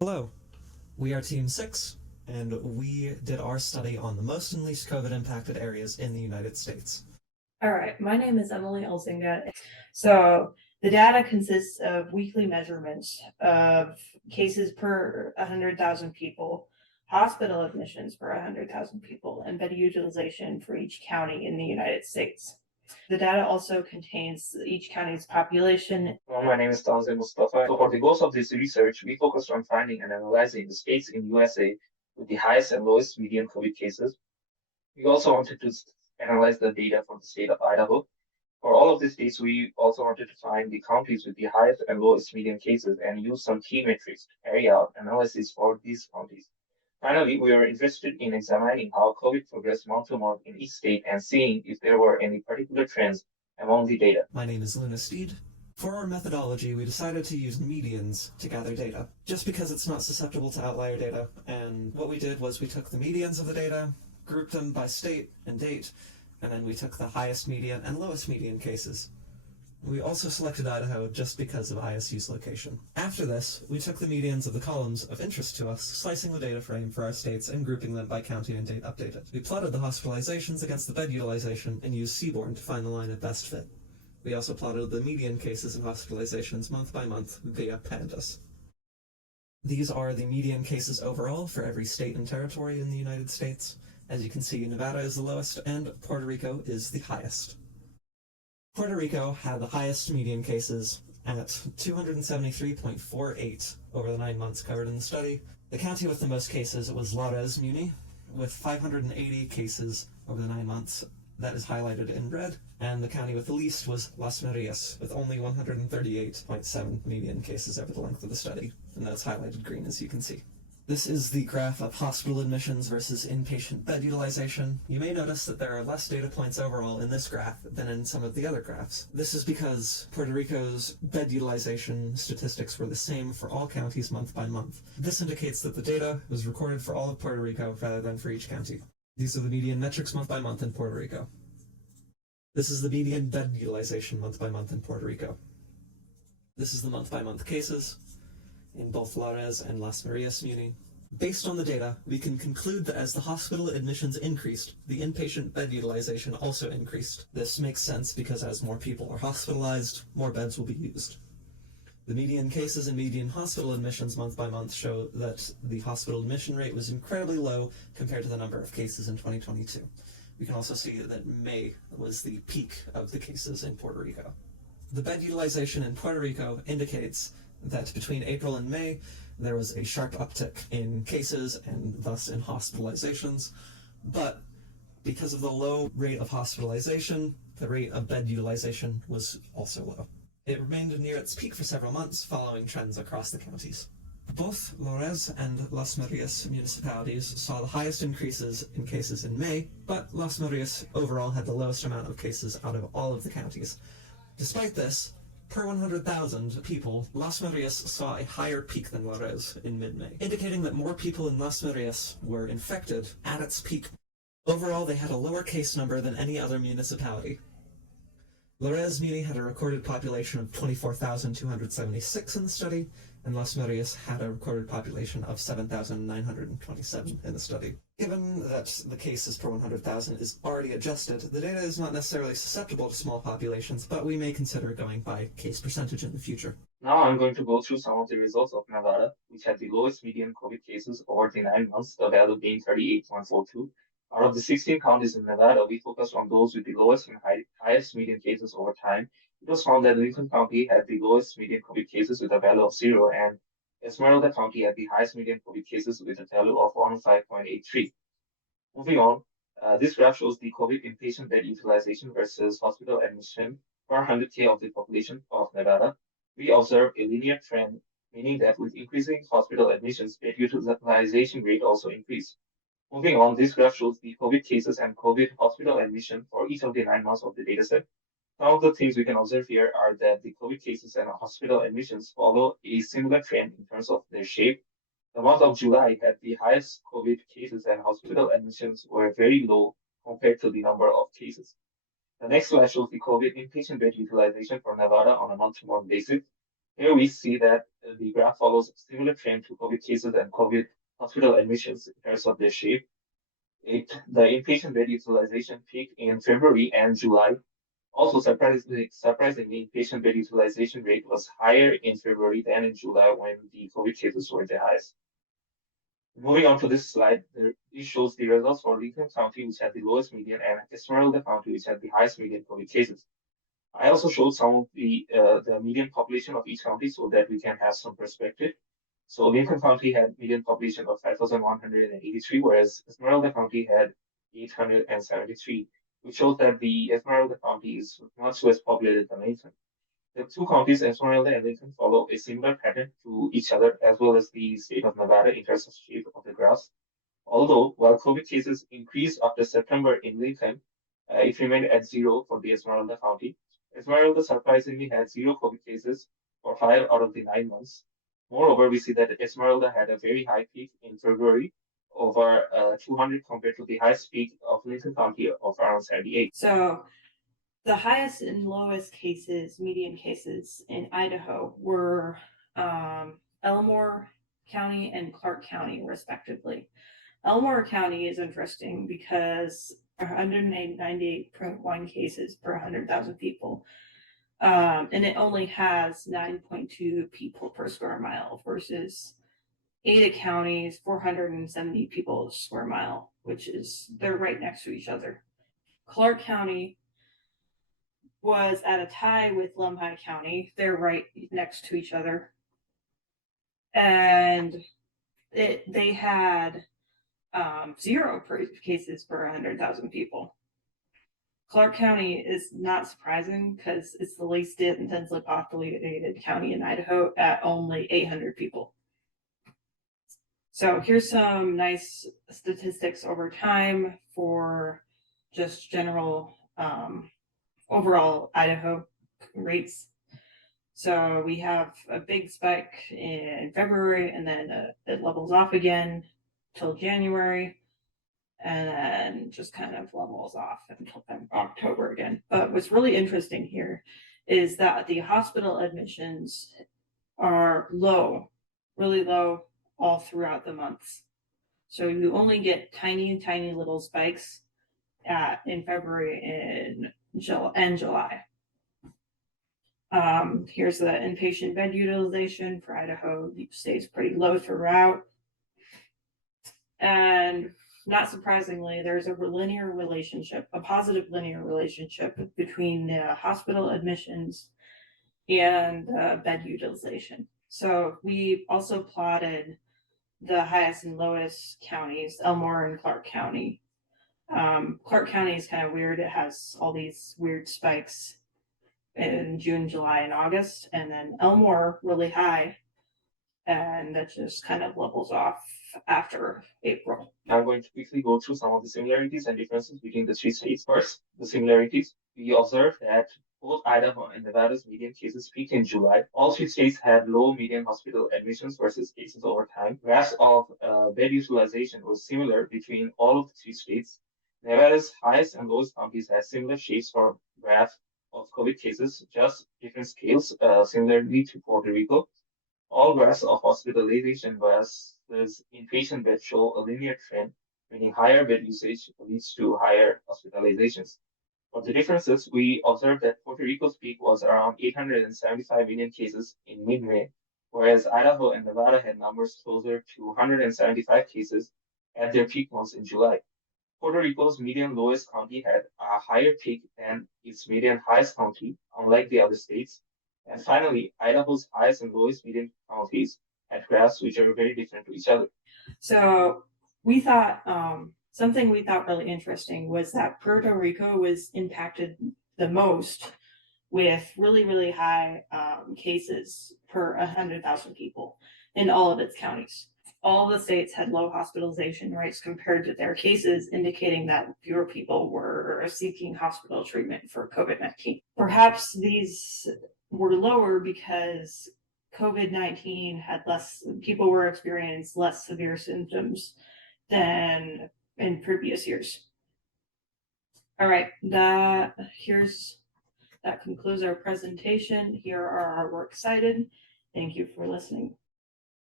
Hello, we are Team 6, and we did our study on the most and least COVID impacted areas in the United States. All right, my name is Emily Elzinga. So the data consists of weekly measurements of cases per 100,000 people, hospital admissions per 100,000 people, and bed utilization for each county in the United States. The data also contains each county's population. My name is Tanzil Mustafa. So for the goals of this research, we focused on finding and analyzing the states in USA with the highest and lowest median COVID cases. We also wanted to analyze the data from the state of Idaho. For all of the states, we also wanted to find the counties with the highest and lowest median cases and use some key metrics to carry out analysis for these counties. Finally, we are interested in examining how COVID progressed month to month in each state and seeing if there were any particular trends among the data. My name is Luna Steed. For our methodology, we decided to use medians to gather data, just because it's not susceptible to outlier data, and what we did was we took the medians of the data, grouped them by state and date, and then we took the highest median and lowest median cases. We also selected Idaho just because of ISU's location. After this, we took the medians of the columns of interest to us, slicing the data frame for our states and grouping them by county and date updated. We plotted the hospitalizations against the bed utilization and used Seaborn to find the line of best fit. We also plotted the median cases and hospitalizations month by month via pandas. These are the median cases overall for every state and territory in the United States. As you can see, Nevada is the lowest and Puerto Rico is the highest. Puerto Rico had the highest median cases at 273.48 over the 9 months covered in the study. The county with the most cases was Juarez Muni, with 580 cases over the 9 months. That is highlighted in red. And the county with the least was Las Marias, with only 138.7 median cases over the length of the study. And that's highlighted green, as you can see. This is the graph of hospital admissions versus inpatient bed utilization. You may notice that there are less data points overall in this graph than in some of the other graphs. This is because Puerto Rico's bed utilization statistics were the same for all counties month by month. This indicates that the data was recorded for all of Puerto Rico rather than for each county. These are the median metrics month by month in Puerto Rico. This is the median bed utilization month by month in Puerto Rico. This is the month by month cases in both Juarez and Las Marias Muni. Based on the data, we can conclude that as the hospital admissions increased, the inpatient bed utilization also increased. This makes sense because as more people are hospitalized, more beds will be used. The median cases and median hospital admissions month by month show that the hospital admission rate was incredibly low compared to the number of cases in 2022. We can also see that May was the peak of the cases in Puerto Rico. The bed utilization in Puerto Rico indicates that between April and May, there was a sharp uptick in cases and thus in hospitalizations, but because of the low rate of hospitalization, the rate of bed utilization was also low. It remained near its peak for several months, following trends across the counties. Both Juarez and Las Marias municipalities saw the highest increases in cases in May, but Las Marias overall had the lowest amount of cases out of all of the counties. Despite this, per 100,000 people, Las Marias saw a higher peak than Juarez in mid-May, indicating that more people in Las Marias were infected at its peak. Overall, they had a lower case number than any other municipality. Juarez Muni had a recorded population of 24,276 in the study, and Las Marias had a recorded population of 7,927 in the study. Given that the cases per 100,000 is already adjusted, the data is not necessarily susceptible to small populations, but we may consider going by case percentage in the future. Now I'm going to go through some of the results of Nevada, which had the lowest median COVID cases over the 9 months, the value being 38.42. Out of the 16 counties in Nevada, we focused on those with the lowest and highest median cases over time. It was found that Lincoln County had the lowest median COVID cases with a value of 0, and Esmeralda County had the highest median COVID cases with a value of 105.83. Moving on, this graph shows the COVID inpatient bed utilization versus hospital admission per 100K of the population of Nevada. We observe a linear trend, meaning that with increasing hospital admissions, bed utilization rate also increased. Moving on, this graph shows the COVID cases and COVID hospital admission for each of the 9 months of the dataset. Some of the things we can observe here are that the COVID cases and hospital admissions follow a similar trend in terms of their shape. The month of July had the highest COVID cases and hospital admissions were very low compared to the number of cases. The next slide shows the COVID inpatient bed utilization for Nevada on a month-to-month basis. Here we see that the graph follows a similar trend to COVID cases and COVID hospital admissions in terms of their shape. The inpatient bed utilization peaked in February and July. Also, surprisingly, inpatient bed utilization rate was higher in February than in July when the COVID cases were the highest. Moving on to this slide, this shows the results for Lincoln County, which had the lowest median, and Esmeralda County, which had the highest median COVID cases. I also showed some of the median population of each county so that we can have some perspective. So Lincoln County had median population of 5,183, whereas Esmeralda County had 873, which shows that the Esmeralda County is much less populated than Lincoln. The two counties, Esmeralda and Lincoln, follow a similar pattern to each other, as well as the state of Nevada in terms of shape of the graphs. Although, while COVID cases increased after September in Lincoln, it remained at zero for the Esmeralda County. Esmeralda surprisingly had zero COVID cases for 5 out of the 9 months. Moreover, we see that Esmeralda had a very high peak in February, over 200 compared to the highest peak of Lincoln County of around 78. So the highest and lowest cases, median cases in Idaho were Elmore County and Clark County, respectively. Elmore County is interesting because 198.1 cases per 100,000 people. And it only has 9.2 people per square mile versus Ada County's 470 people per square mile, which is, they're right next to each other. Clark County was at a tie with Lemhi County. They're right next to each other. And they had 0 cases per 100,000 people. Clark County is not surprising because it's the least densely populated county in Idaho at only 800 people. So here's some nice statistics over time for just general overall Idaho rates. So we have a big spike in February, and then it levels off again till January, and then just kind of levels off until October again. But what's really interesting here is that the hospital admissions are low, really low all throughout the months. So you only get tiny little spikes in February and July. Here's the inpatient bed utilization for Idaho. It stays pretty low throughout. And not surprisingly, there's a positive linear relationship between hospital admissions and bed utilization. So we also plotted the highest and lowest counties, Elmore and Clark County. Clark County is kind of weird. It has all these weird spikes in June, July, and August, and then Elmore really high, and that just kind of levels off after April. I'm going to quickly go through some of the similarities and differences between the 3 states. First, the similarities. We observed that both Idaho and Nevada's median cases peaked in July. All 3 states had low median hospital admissions versus cases over time. Graphs of bed utilization was similar between all of the 3 states. Nevada's highest and lowest counties had similar shapes for graph of COVID cases, just different scales, similarly to Puerto Rico. All graphs of hospitalization versus inpatient bed show a linear trend, meaning higher bed usage leads to higher hospitalizations. For the differences, we observed that Puerto Rico's peak was around 875 million cases in mid-May, whereas Idaho and Nevada had numbers closer to 175 cases at their peak months in July. Puerto Rico's median lowest county had a higher peak than its median highest county, unlike the other states. And finally, Idaho's highest and lowest median counties had graphs which are very different to each other. So we thought something we thought really interesting was that Puerto Rico was impacted the most with really high cases per 100,000 people in all of its counties. All the states had low hospitalization rates compared to their cases, indicating that fewer people were seeking hospital treatment for COVID-19. Perhaps these were lower because COVID-19 had people were experiencing less severe symptoms than in previous years. All right, that concludes our presentation. Here are our works cited. Thank you for listening.